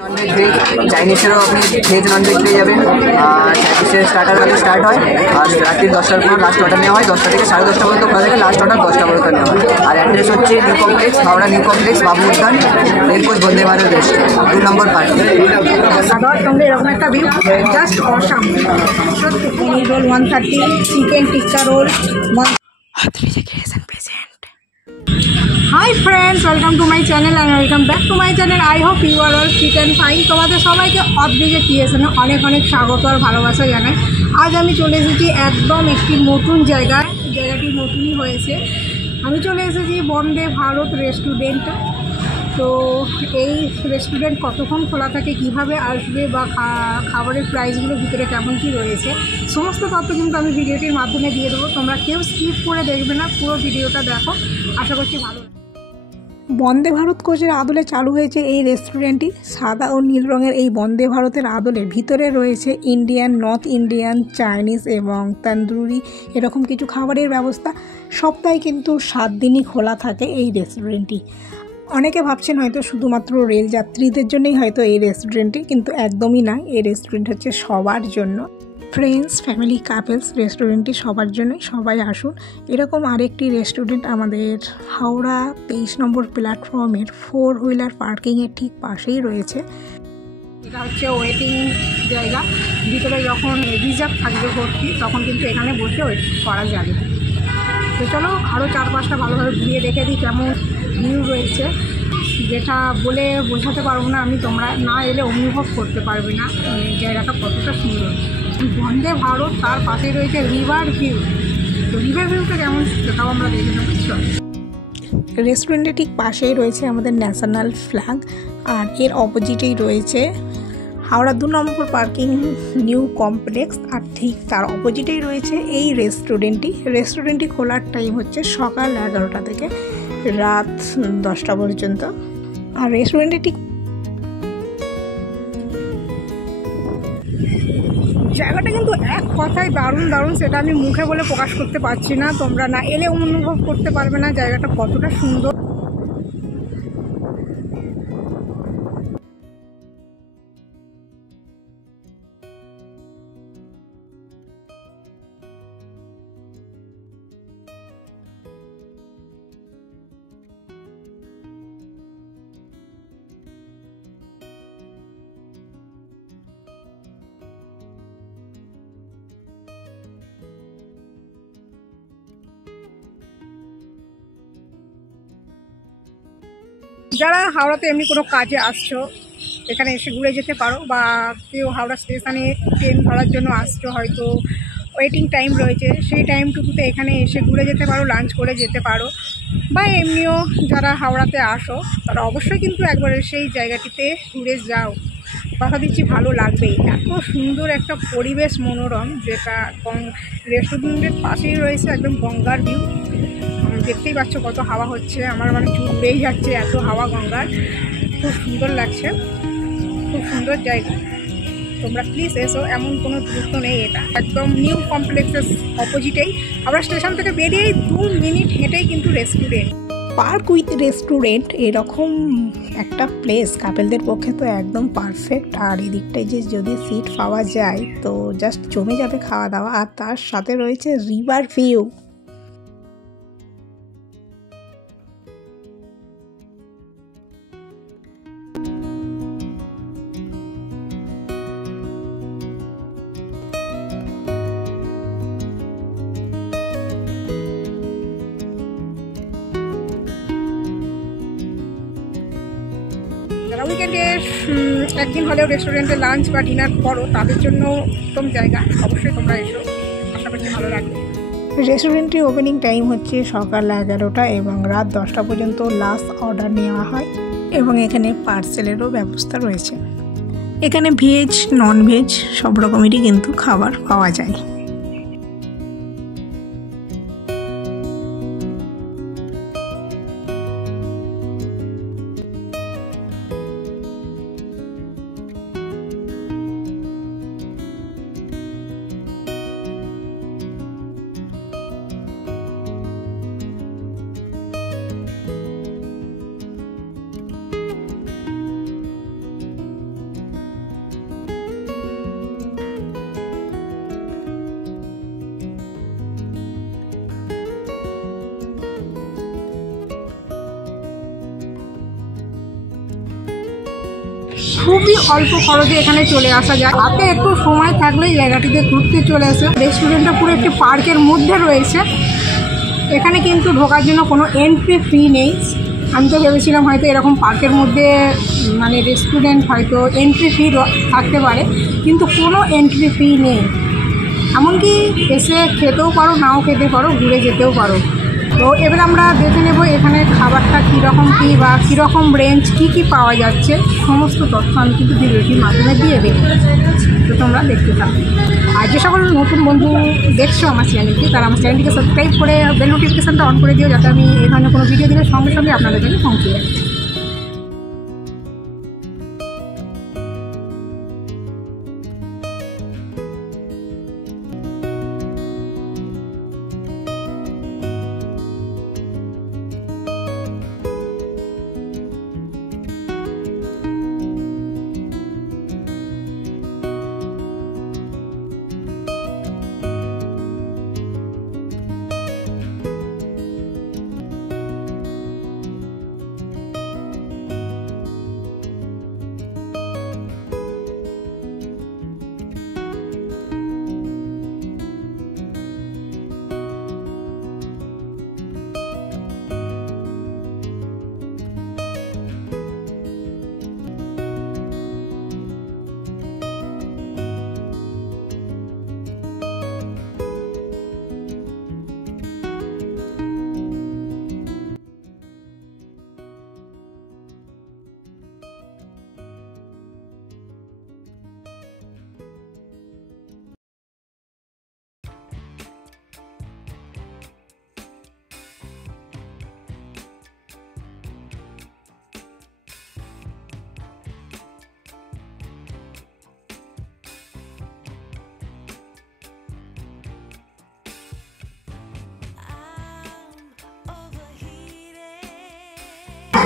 Non veg veg চাইনিজেরও আপনি veg non veg পেয়ে যাবেন। চাইনিজের স্টার্টার আগে স্টার্ট হয় আর রাত্রি 10টার পর লাস্ট অর্ডার নেওয়া হয়। 10টা থেকে 10:30 পর্যন্ত খোলা থাকে, লাস্ট অর্ডার 10টা পর্যন্ত নেওয়া হয়। আর অ্যাড্রেস হচ্ছে new complex, Howrah new complex, Babu Udyan, rail post, Vande Bharat rest, 2 number park. খাবার সঙ্গে এরকম একটা ভিউ জাস্ট অসাম। সত্যি paneer roll 130, chicken tikka roll 1। Hi friends, welcome to my channel and welcome back to my channel. I hope you are all fit and fine. তোমাদের সবাইকে অদ্রিজে ক্রিয়েশনে অনেক অনেক স্বাগত আর ভালোবাসা জানাই। আজ আমি চলে এসেছি একদম একটি নতুন জায়গায়। জায়গাটি নতুনই হয়েছে। আমি চলে এসেছি বন্দে ভারত রেস্টুরেন্টে। তো এই রেস্টুরেন্ট কতক্ষণ খোলা থাকে, কীভাবে আসবে বা খাবারের প্রাইসগুলো ভিতরে কেমন কী রয়েছে, সমস্ত তথ্য কিন্তু আমি ভিডিওটির মাধ্যমে দিয়ে দেবো। তোমরা কেউ স্কিপ করে দেখবে না, পুরো ভিডিওটা দেখো, আশা করছি ভালো। বন্দে ভারত কোচের আদলে চালু হয়েছে এই রেস্টুরেন্টটি। সাদা ও নীল রঙের এই বন্দে ভারতের আদলে ভিতরে রয়েছে ইন্ডিয়ান, নর্থ ইন্ডিয়ান, চাইনিজ এবং তন্দুরি এরকম কিছু খাবারের ব্যবস্থা। সপ্তাহে কিন্তু 7 দিনই খোলা থাকে এই রেস্টুরেন্টটি। অনেকে ভাবছেন হয়তো শুধুমাত্র রেল যাত্রীদের জন্যই হয়তো এই রেস্টুরেন্টটি, কিন্তু একদমই না। এই রেস্টুরেন্ট হচ্ছে সবার জন্য। ফ্রেন্ডস, ফ্যামিলি, কাপলস, রেস্টুরেন্টটি সবার জন্যই, সবাই আসুন। এরকম আরেকটি রেস্টুরেন্ট আমাদের হাওড়া 23 নম্বর প্ল্যাটফর্মের 4 হুইলার পার্কিংয়ের ঠিক পাশেই রয়েছে। এটা হচ্ছে ওয়েটিং জায়গা। ভিতরে যখন রিজার্ভ থাকবে ভর্তি, তখন কিন্তু এখানে বসে ওয়েট করা যাবে। তো চলো আরও 4-5টা ভালোভাবে ঘুরিয়ে দেখে দিই কেমন ভিউ রয়েছে, যেটা বলে বোঝাতে পারবো না আমি। তোমরা না এলে অনুভব করতে পারবে না জায়গাটা কতটা সুন্দর। বন্দে ভারত, তার পাশে রয়েছে রিভার ভিউ। তো রিভার ভিউটা কেমন সেটাও আমরা দেখে নেবো। রেস্টুরেন্টের ঠিক পাশেই রয়েছে আমাদের ন্যাশনাল ফ্ল্যাগ, আর এর অপোজিটেই রয়েছে হাওড়া 2 নম্বর পার্কিং নিউ কমপ্লেক্স, আর ঠিক তার অপোজিটেই রয়েছে এই রেস্টুরেন্টটি খোলার টাইম হচ্ছে সকাল 11টা থেকে রাত 10টা পর্যন্ত। আর রেস্টুরেন্টে ঠিক জায়গাটা কিন্তু এক কথায় দারুণ দারুণ, সেটা আমি মুখে বলে প্রকাশ করতে পারছি না। তোমরা না এলে অনুভব করতে পারবে না জায়গাটা কতটা সুন্দর। যারা হাওড়াতে এমনি কোনো কাজে আসছো, এখানে এসে ঘুরে যেতে পারো। বা কেউ হাওড়া স্টেশনে ট্রেন ধরার জন্য আসছো, হয়তো ওয়েটিং টাইম রয়েছে, সেই টাইমটুকুতে এখানে এসে ঘুরে যেতে পারো, লাঞ্চ করে যেতে পারো। বা এমনিও যারা হাওড়াতে আসো, তারা অবশ্যই কিন্তু একবার সেই জায়গাটিতে ঘুরে যাও। কথা দিচ্ছি ভালো লাগবেই। এত সুন্দর একটা পরিবেশ, মনোরম, যেটা রেস্টুরেন্টের পাশেই রয়েছে একদম গঙ্গার ভিউ। দেখতেই পাচ্ছ কত হাওয়া হচ্ছে, আমার মানে চুল উড়েই যাচ্ছে, এত হাওয়া গঙ্গার। খুব সুন্দর লাগছে, খুব সুন্দর জায়গা। তোমরা প্লিজ এসো, এমন কোনো দূরত্ব নেই। এটা একদম নিউ কমপ্লেক্সের অপোজিটেই। আমরা স্টেশন থেকে বেরিয়েই 2 মিনিট হেঁটেই কিন্তু রেস্টুরেন্ট। পার্ক উইথ রেস্টুরেন্ট এরকম একটা প্লেস কাপেলদের পক্ষে তো একদম পারফেক্ট। আর এদিকটায় যে যদি সিট পাওয়া যায় তো জাস্ট জমে যাবে খাওয়া দাওয়া। আর তার সাথে রয়েছে রিভার ভিউ। যারা উইকেন্ডে একদিন হলেও রেস্টুরেন্টে লাঞ্চ বা ডিনার করো, তাদের জন্য উত্তম জায়গা। অবশ্যই তোমরা এসো, আশা করছি ভালো লাগবে। রেস্টুরেন্টটির ওপেনিং টাইম হচ্ছে সকাল 11টা এবং রাত 10টা পর্যন্ত লাস্ট অর্ডার নেওয়া হয়। এবং এখানে পার্সেলেরও ব্যবস্থা রয়েছে। এখানে ভেজ, নন ভেজ সব রকমেরই কিন্তু খাবার পাওয়া যায়। খুবই অল্প খরচে এখানে চলে আসা যায়। হাতে একটু সময় থাকলে জায়গাটিতে ঘুরতে চলে আসে। রেস্টুরেন্টটা পুরো একটি পার্কের মধ্যে রয়েছে। এখানে কিন্তু ঢোকার জন্য কোনো এন্ট্রি ফি নেই। আমি তো ভেবেছিলাম হয়তো এরকম পার্কের মধ্যে মানে রেস্টুরেন্ট হয়তো এন্ট্রি ফি থাকতে পারে, কিন্তু কোনো এন্ট্রি ফি নেই। এমনকি এসে খেতেও পারো, নাও খেতে পারো, ঘুরে যেতেও পারো। তো এবার আমরা দেখে নেব এখানে খাবারটা কীরকম কী বা কীরকম রেঞ্জ কী পাওয়া যাচ্ছে। সমস্ত তথ্য আমি কিন্তু ভিডিওটির মাধ্যমে দিয়ে দেবো, তো তোমরা দেখতে থাকো। আর যে সকল নতুন বন্ধু দেখছো আমার চ্যানেলটি, তারা আমার চ্যানেলটিকে সাবস্ক্রাইব করে বেল নোটিফিকেশানটা অন করে দিও, যাতে আমি এখানে কোনো ভিডিও দিলে সঙ্গে সঙ্গে আপনাদের কাছে পৌঁছে যায়।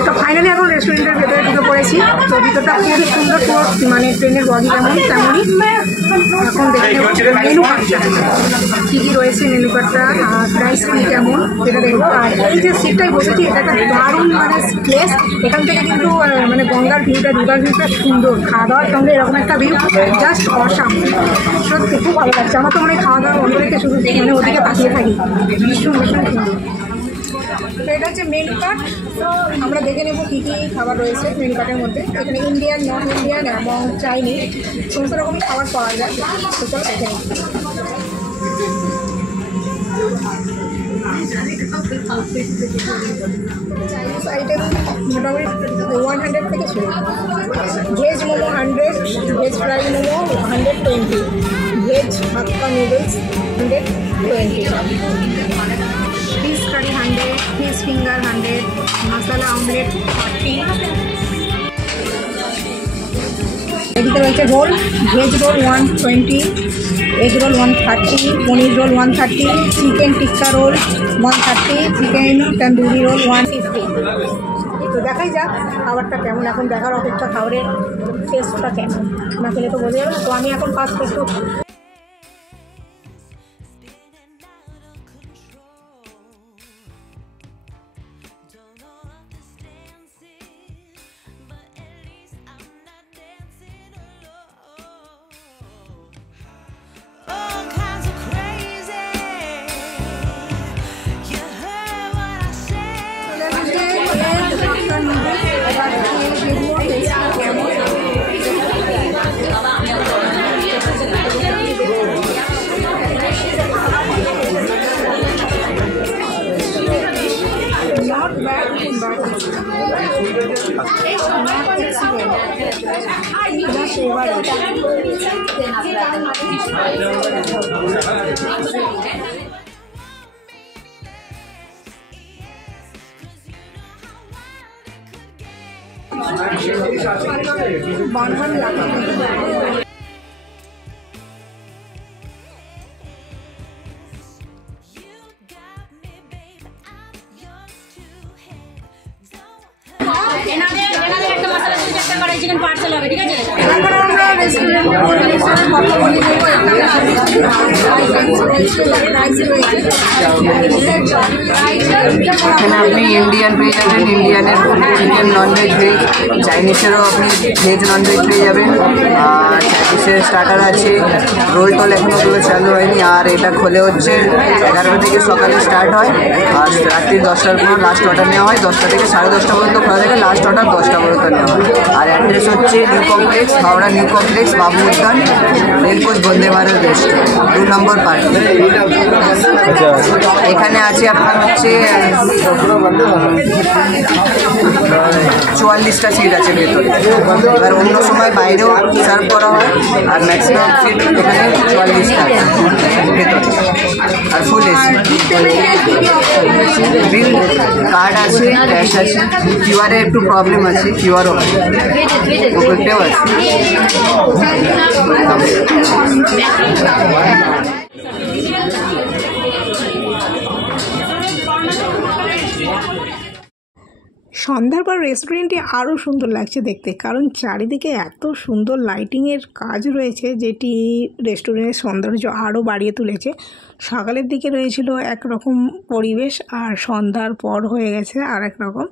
তো ফাইনালি এখন রেস্টুরেন্টের ভেতরে ঢুকে পড়েছি। তো ভিতরটা খুবই সুন্দর, মানে ট্রেনের বগি যেমন তেমনই। এখন দেখে নেব মেনু কার্ডটা কী কী রয়েছে, মেনু কার্ডটা প্রাইস কী কেমন সেটা দেখবো। আর এই যে সিটটাই বসেছি, এটা একটা দারুণ মানে প্লেস। এখান থেকে কিন্তু মানে গঙ্গার ভিউটা, রিভার ভিউটা সুন্দর। খাওয়া দাওয়ার সঙ্গে এরকম একটা ভিউ জাস্ট অসাম, সত্যি খুব ভালো লাগছে। আমার তো মনে হয় খাওয়া দাওয়া বন্ধ রেখে শুধু মানে ওদিকে তাকিয়ে থাকি, ভীষণ ভীষণ সুন্দর। তো এটা হচ্ছে মেনু কার্ড। আমরা দেখে নেব কী কী খাবার রয়েছে মেনু কার্ডের মধ্যে। এখানে ইন্ডিয়ান, নন ইন্ডিয়ান এবং চাইনিজ সমস্ত রকমের খাবার পাওয়া যায়। তো চলো দেখে নিই। চাইনিজ আইটেম মোটামুটি 100 থেকে শুরু। Veg momo 100, veg fry momo 120, veg Hakka noodles 120, fish curry 100, fish finger 100, masala omelette 40। এদিকে রয়েছে roll, veg roll 120, egg roll 130, paneer roll 130, chicken tikka roll 130, chicken tandoori roll 150। তো দেখাই যাক খাবারটা কেমন, এখন দেখার অপেক্ষা খাবারের টেস্টটা কেমন। না খেলে তো বোঝা যাবে। তো আমি এখন ফার্স্ট একটু বানবান লাগে। চিকেন পার্সেল হবে, ঠিক আছে? এখন আমরা রেস্টুরেন্টের পরিবেশের কথা বলি। রাইস রয়েছে, এখানে আপনি ইন্ডিয়ান পেয়ে যাবেন, ইন্ডিয়ানের চিকেন, ননভেজ, ভেজ, চাইনিজেরও আপনি ভেজ ননভেজ পেয়ে যাবেন। আর চাইনিজের স্টার্টার আছে, রোল টোল এখনও ওগুলো চালু হয়নি। আর এটা খোলে হচ্ছে 11টা থেকে সকালে স্টার্ট হয়, আর রাত্রি 10টার পর লাস্ট অর্ডার নেওয়া হয়। 10টা থেকে 10:30 পর্যন্ত খোলা থাকে, লাস্ট অর্ডার 10টা পর্যন্ত নেওয়া হয়। আর অ্যাড্রেস হচ্ছে new complex, Howrah new complex, Babu Udyan, rail post, Vande Bharat restaurant, 2 নম্বর পার্টি। এখানে আছে আপনার হচ্ছে 44টা সিট আছে ভেতরে। এবার অন্য সময় বাইরেও সার্ভ করা হয়, আর ম্যাক্সিমাম সিট এখানে 44টা ভেতরে, আর ফুল এসি। বিল কার্ড আছে, ক্যাশ আছে, কিউআরে একটু প্রবলেম আছে, কিউআরও হয়, গুগল পেও আছে। সন্ধ্যার পর রেস্টুরেন্টটি আরও সুন্দর লাগছে দেখতে, কারণ চারিদিকে এত সুন্দর লাইটিংয়ের কাজ রয়েছে, যেটি রেস্টুরেন্টের সৌন্দর্য আরও বাড়িয়ে তুলেছে। সকালের দিকে রয়েছিল একরকম পরিবেশ, আর সন্ধ্যার পর হয়ে গেছে আর এক রকম।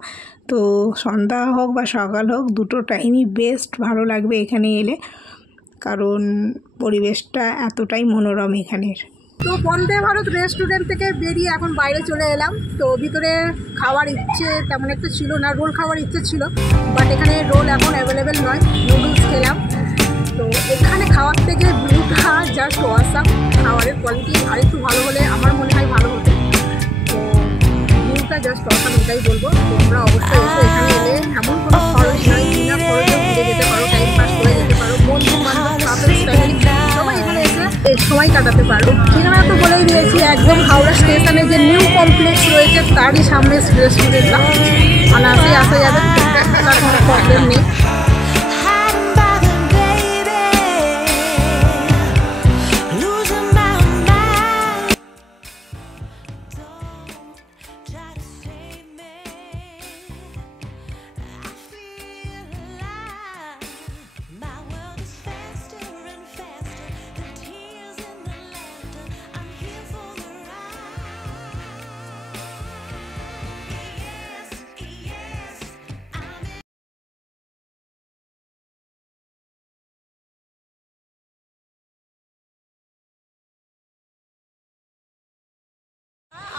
তো সন্ধ্যা হোক বা সকাল হোক, দুটো টাইমই বেস্ট ভালো লাগবে এখানে এলে, কারণ পরিবেশটা এতটাই মনোরম এখানের। তো বন্দে ভারত রেস্টুরেন্ট থেকে বেরিয়ে এখন বাইরে চলে এলাম। তো ভিতরে খাওয়ার ইচ্ছে তেমন একটা ছিল না, রোল খাওয়ার ইচ্ছে ছিল, বাট এখানে রোল এখন অ্যাভেলেবেল নয়। নুডলস খেলাম। তো এখানে খাওয়ার থেকে ভিউটা জাস্ট অসাম। খাবারের কোয়ালিটি আরেকটু ভালো হলে আমার মনে হয় ভালো হতো। তো ভিউটা জাস্ট অসাম, এটাই বলবো। তোমরা অবশ্যই এসে এখানে এলে এমন কোনো খরচ নয়, বিনা খরচে ঘুরে যেতে পারো, টাইম পাস করে যেতে পারো, বন্ধু বান্ধব, কাপেলস, ফ্যামিলি সবাই এখানে এসে সময় কাটাতে পারো। ঠিকানা তো বলেই দিয়েছি, একদম হাওড়া স্টেশনে যে নিউ কমপ্লেক্স রয়েছে তারই সামনে রেস্টুরেন্টটা। অনায়াসে আসা যাবে, তার কোনো প্রবলেম নেই।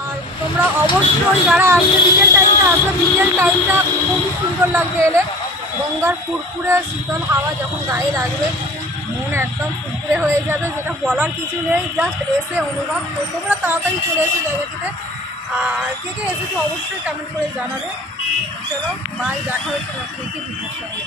আর তোমরা অবশ্যই যারা আসবে বিকেল টাইমটা আসবে, বিকেল টাইমটা খুবই সুন্দর লাগবে এলে। গঙ্গার ফুরফুরে শীতল হাওয়া যখন গায়ে লাগবে, মন একদম ফুরফুরে হয়ে যাবে, যেটা বলার কিছু নেই, জাস্ট এসে অনুভব। তো তোমরা তাড়াতাড়ি চলে এসে জায়গাটিতে। আর কে কে এসেছো অবশ্যই কমেন্ট করে জানাবে। চলো বাই, দেখা হচ্ছে নতুন একটি ভিডিওর সঙ্গে।